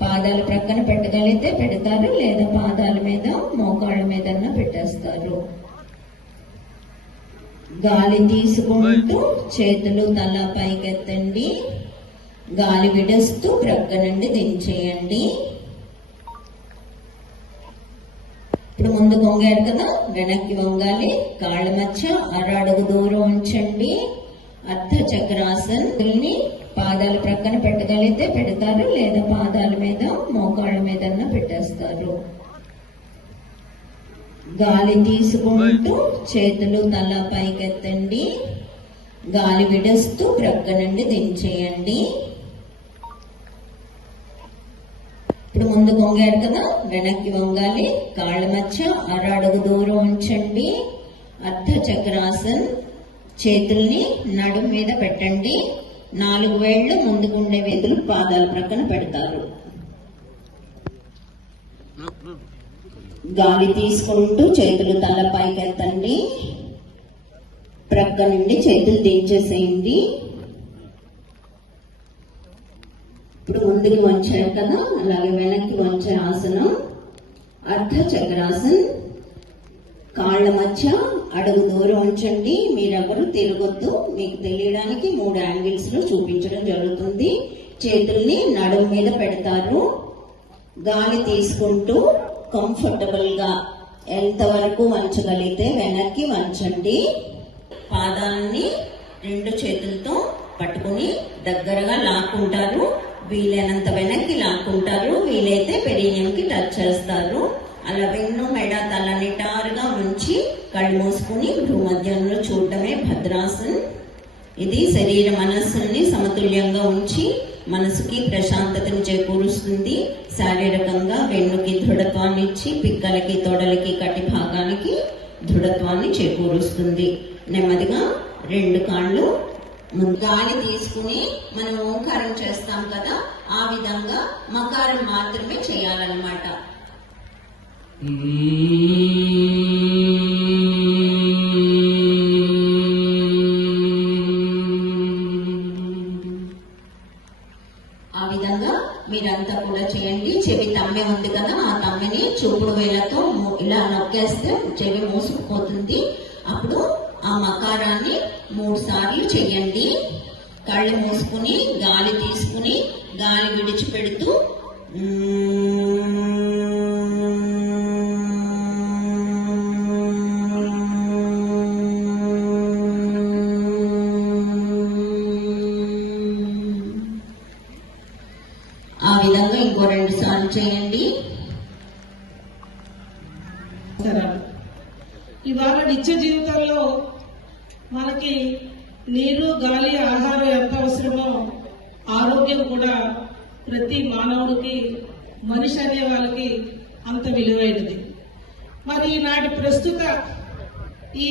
పాదాలు ప్రక్కన పెట్టగలిగితే పెడతారు లేదా పాదాల మీద మోకాళ్ళ మీద పెట్టేస్తారు. గాలి తీసుకుంటూ చేతులు తల పైకెత్తండి. గాలి విడుస్తూ ప్రక్క నుండి దించేయండి. ఇప్పుడు ముందు వంగారు కదా వెనక్కి వంగాలి కాళ్ళ మధ్య అరడుగు దూరం ఉంచండి. అర్ధ చక్రాసన్ని పాదాల ప్రక్కన పెట్టగలిగితే పెడతారు లేదా పాదాల మీద మోకాళ్ళ మీద పెట్టేస్తారు. గాలి తీసుకుంటూ చేతులు తల పైకెత్తండి. గాలి విడుస్తూ ప్రక్క నుండి దించేయండి. ఇప్పుడు ముందు వంగారు కదా వెనక్కి వంగాలి కాళ్ళ మధ్య అర అడుగు దూరం ఉంచండి. అర్ధ చక్రాసన్ చేతుల్ని నడుం మీద పెట్టండి. నాలుగు వేళ్ళు ముందుకుండే వేతులు పాదాల ప్రక్కన పెడతారు. గాలి తీసుకుంటూ చేతులు తల పైకెత్తండి ప్రక్క నుండి చేతులు దించేసేయండి. ఇప్పుడు ముందుకు వంచారు కదా అలాగే వెనక్కి వంచే ఆసనం అర్ధ చక్రాసన్ కాళ్ళ మధ్య అడుగు దూరం ఉంచండి. మీరెవరు తిరగొద్దు. మీకు తెలియడానికి మూడు యాంగిల్స్లో చూపించడం జరుగుతుంది. చేతుల్ని నడుము మీద పెడతారు. గాలి తీసుకుంటూ కంఫర్టబుల్గా ఎంతవరకు వంచగలిగితే వెనక్కి వంచండి. పాదాలని రెండు చేతులతో పట్టుకుని దగ్గరగా లాక్కుంటారు. వీలైనంత వెనక్కి లాక్కుంటారు. వీలైతే పెరినియంకి టచ్ చేస్తారు. అలా వెన్ను మెడ తలని కళ్ళు మూసుకుని భూమధ్యంలో చూడటమే భద్రాసన్. ఇది శరీర మనస్సుని సమతుల్యంగా ఉంచి మనసుకి ప్రశాంతతను చేకూరుస్తుంది. శారీరకంగా వెన్నుకి దృఢత్వాన్ని ఇచ్చి పిక్కలకి తొడలకి కటి భాగానికి దృఢత్వాన్ని చేకూరుస్తుంది. నెమ్మదిగా రెండు కాళ్ళు గాలి తీసుకుని మనం ఓంకారం చేస్తాం కదా ఆ విధంగా మకారం మాత్రమే చేయాలన్నమాట. ఆ విధంగా మీరంతా కూడా చేయండి. చెవి తమ్మె ఉంది కదా ఆ తమ్మెని చూపుడు వేలతో ఇలా నొక్కేస్తే చెవి మూసుకుపోతుంది. అప్పుడు ఆ మకారాన్ని మూడు సార్లు చేయండి కళ్ళు మూసుకుని గాలి తీసుకుని గాలి విడిచిపెడుతూ విధంగా సార్లు చేయండి. ఇవాళ నిత్య జీవితంలో మనకి నీరు గాలి ఆహారం ఎంత అవసరమో ఆరోగ్యం కూడా ప్రతి మానవుడికి మనిషి అనే వాళ్ళకి అంత విలువైనది. మరి ఈనాటి ప్రస్తుత ఈ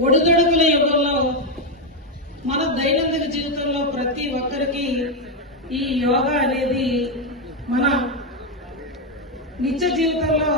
ఒడిదొడుకుల యుగంలో మన దైనందిన జీవితంలో ప్రతి ఒక్కరికి ఈ యోగా అనేది మన నిత్య జీవితంలో